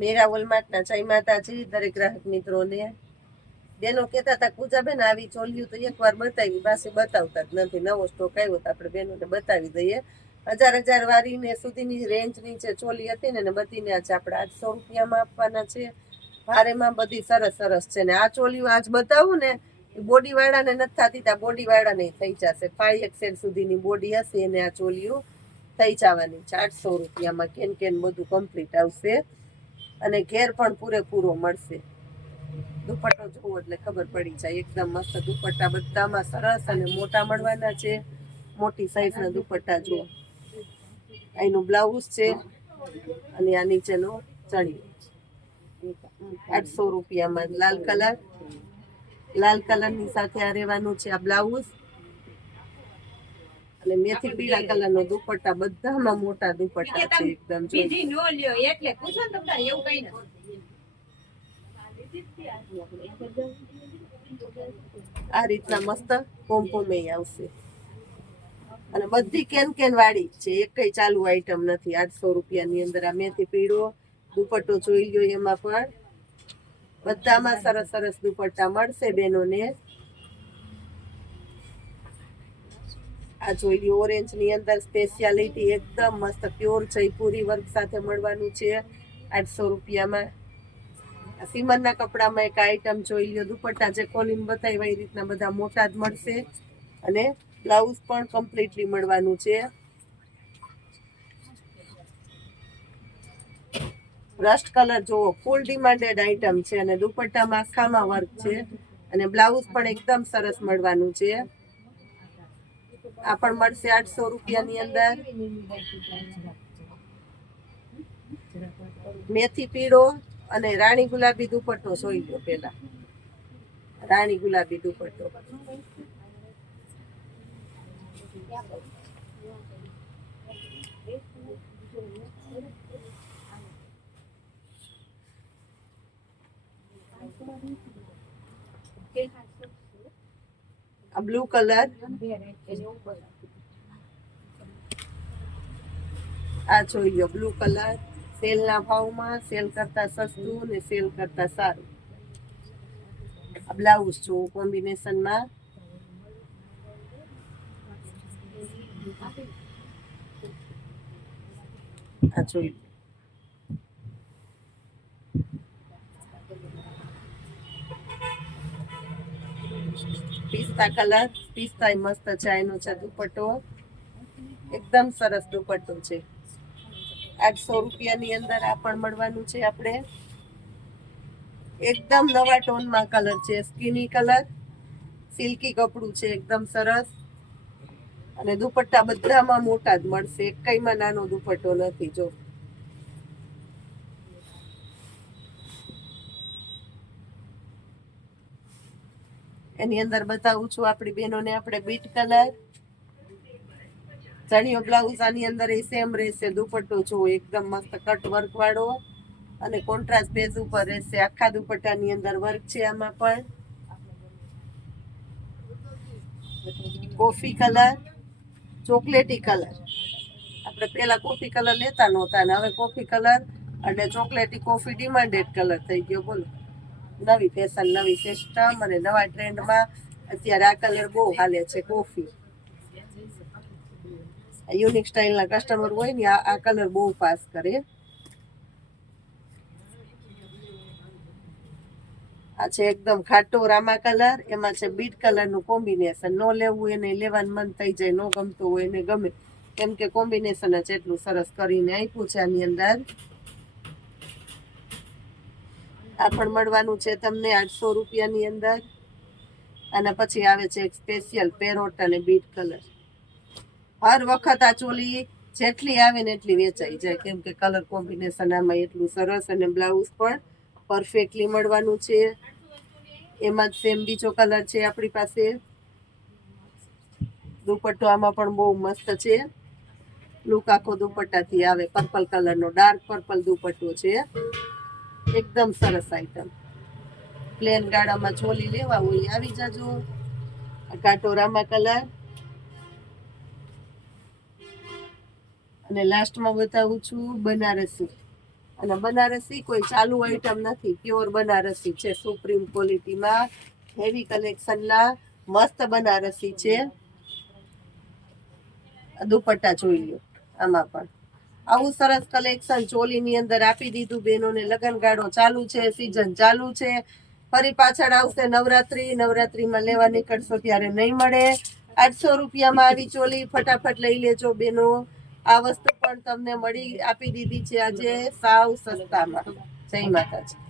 મેરા વોલમાર્ટના જય માતાજી દરેક ગ્રાહક મિત્રોને. બેનો કહેતા હતા પૂજાબેન આવી ચોલ્યું તો એકવાર બતાવી, પાછી બતાવતા જ નથી. નવો સ્ટોક આવ્યો તો આપણે બેનોને બતાવી દઈએ. 1000 વાળીને સુધીની રેન્જની જે ચોલી હતી ને બધીને આજે આપણે 800 રૂપિયામાં આપવાના છે. ભારેમાં બધી સરસ સરસ છે ને આ ચોલીઓ આજ બતાવું ને બોડી વાળાને નથી થતી, ત્યાં બોડી વાળાને થઈ જશે. 5XL સુધીની બોડી હશે એને આ ચોલીઓ થઈ જવાની છે 800 રૂપિયામાં. કેન બધું કમ્પ્લીટ આવશે અને ઘેર પણ પૂરેપૂરો મળશે. દુપટ્ટો જોવો એટલે ખબર પડી જાય. એકદમ મસ્ત દુપટ્ટા બધામાં સરસ અને મોટા મળવાના છે. મોટી સાઈઝના દુપટ્ટા જુઓ. અહીંનું બ્લાઉઝ છે અને આ નીચેનો ચણિયો. 800 રૂપિયામાં લાલ કલરની સાથે આ રહેવાનું છે આ બ્લાઉઝ અને મેથી પીળા કલરનો દુપટ્ટા. બધામાં મોટા દુપટ્ટા છે એકદમ. આ રીતના મસ્ત પોમપોમે આવશે અને બધી કેન વાળી છે, એકઈ ચાલુ આઈટમ નથી. 800 રૂપિયાની અંદર આ મેથી પીળો દુપટ્ટો જોઈ લ્યો. એમાં પણ બધામાં સરસ સરસ દુપટ્ટા મળશે બેનોને. આ જોઈ લ્યો ઓરેન્જ ની અંદર સ્પેશિયાલિટી એકદમ મસ્ત પ્યોર જયપુરી વર્ક સાથે મળવાનું છે 800 રૂપિયામાં. સિમરના કપડામાં એક આઈટમ જોઈ લ્યો. દુપટ્ટા જે ખોલીને બતાવ્યા એ રીતના બધા મોટા જ મળશે અને બ્લાઉઝ પણ કમ્પ્લીટલી મળવાનું છે. રસ્ટ કલર જોવો, ફૂલ ડિમાન્ડેડ આઈટમ છે અને દુપટ્ટામાં આખામાં વર્ક છે અને બ્લાઉઝ પણ એકદમ સરસ મળવાનું છે. આ પણ મળશે 800 રૂપિયાની અંદર. મેથી પીળો અને રાણી ગુલાબી દુપટ્ટો જોઈ લો. પેલા રાણી ગુલાબી દુપટ્ટો. આ બ્લુ કલર. આ જોઈ લો બ્લુ કલર. સેલના ભાવમાં, સેલ કરતા સસ્તું ને સેલ કરતા સારું. આ બ્લાઉઝ જો કોમ્બિનેશનમાં. આ જોઈ પિસ્તા કલર. પિસ્તા મસ્ત છે. એનો છે દુપટ્ટો એકદમ સરસ દુપટ્ટો છે. 800 રૂપિયાની અંદર આ પણ મળવાનું છે આપણે. એકદમ નવા ટોનમાં કલર છે. સ્કીની કલર. સિલ્કી કપડું છે એકદમ સરસ અને દુપટ્ટા બધામાં મોટા જ મળશે. એકઈમાં નાનો દુપટ્ટો નથી. જો એની અંદર બતાવું છું આપણી બહેનોને આપણે બીટ કલર ચણિયો બ્લાઉઝ. આની અંદર એ સેમ રહેશે. દુપટ્ટો જો એકદમ મસ્ત કટ વર્ક વાળો અને કોન્ટ્રાસ્ટ બેઝ ઉપર રહેશે. આખા દુપટ્ટાની અંદર વર્ક છે. આમાં પણ કોફી કલર, ચોકલેટી કલર. આપણે પેલા કોફી કલર લેતા નહોતા ને હવે કોફી કલર અને ચોકલેટી કોફી ડિમાન્ડેડ કલર થઈ ગયો. બોલો, નવી ફેશન, નવી સિસ્ટમ અને નવા ટ્રેન્ડમાં અત્યારે આ કલર બહુ હાલે છે. કોફી યુનિક સ્ટાઇલના કસ્ટમર હોય ને આ કલર બહુ પાસ કરે. આ છે એકદમ ખાટો રામા કલર. એમાં છે બીટ કલરનું કોમ્બિનેશન. નો લેવું એને લેવાનું મન થઈ જાય, નો ગમતું હોય એને ગમે, કેમ કે કોમ્બિનેશન જ એટલું સરસ કરીને આપ્યું છે આની અંદર. આ પણ મળવાનું છે તમને 800 રૂપિયાની અંદર. અને પછી આવે છે એક સ્પેશિયલ પેરોટ અને બીટ કલર. હર વખત આ ચોલી જેટલી આવે ને એટલી વેચાઈ જાય, કેમ કે કલર કોમ્બિનેશન આમાં એટલું સરસ અને બ્લાઉઝ પણ પરફેક્ટલી મળવાનું છે. એમાં જ સેમ બીજો કલર છે આપણી પાસે. દુપટ્ટો આમાં પણ બહુ મસ્ત છે. લુક આખો દુપટ્ટાથી આવે. પર્પલ કલરનો ડાર્ક પર્પલ દુપટ્ટો છે. એકદમ સરસ આઈટમ. પ્લેન ગાળામાં ચોલી લેવા હોય આવી જાજો. કાટો રામા કલર. અને લાસ્ટમાં બતાવું છું બનારસી. અને બનારસી કોઈ ચાલુ આઈટમ નથી, પ્યોર બનારસી છે, સુપ્રીમ ક્વોલિટીમાં હેવી કલેક્શનના મસ્ત બનારસી છે. દુપટ્ટા જોઈ લો, આમાં પણ આવું સરસ કલેક્શન ચોલીની અંદર આપી દીધું બેનોને. લગનગાળો ચાલુ છે, સીઝન ચાલુ છે. ફરી પાછળ આવશે નવરાત્રીમાં લેવા નીકળશો ત્યારે નહીં મળે. 800 રૂપિયામાં આવી ચોલી ફટાફટ લઈ લેજો બેનો. આ વસ્તુ પણ તમને આપી દીધી છે આજે સાવ સસ્તામાં. જય માતાજી.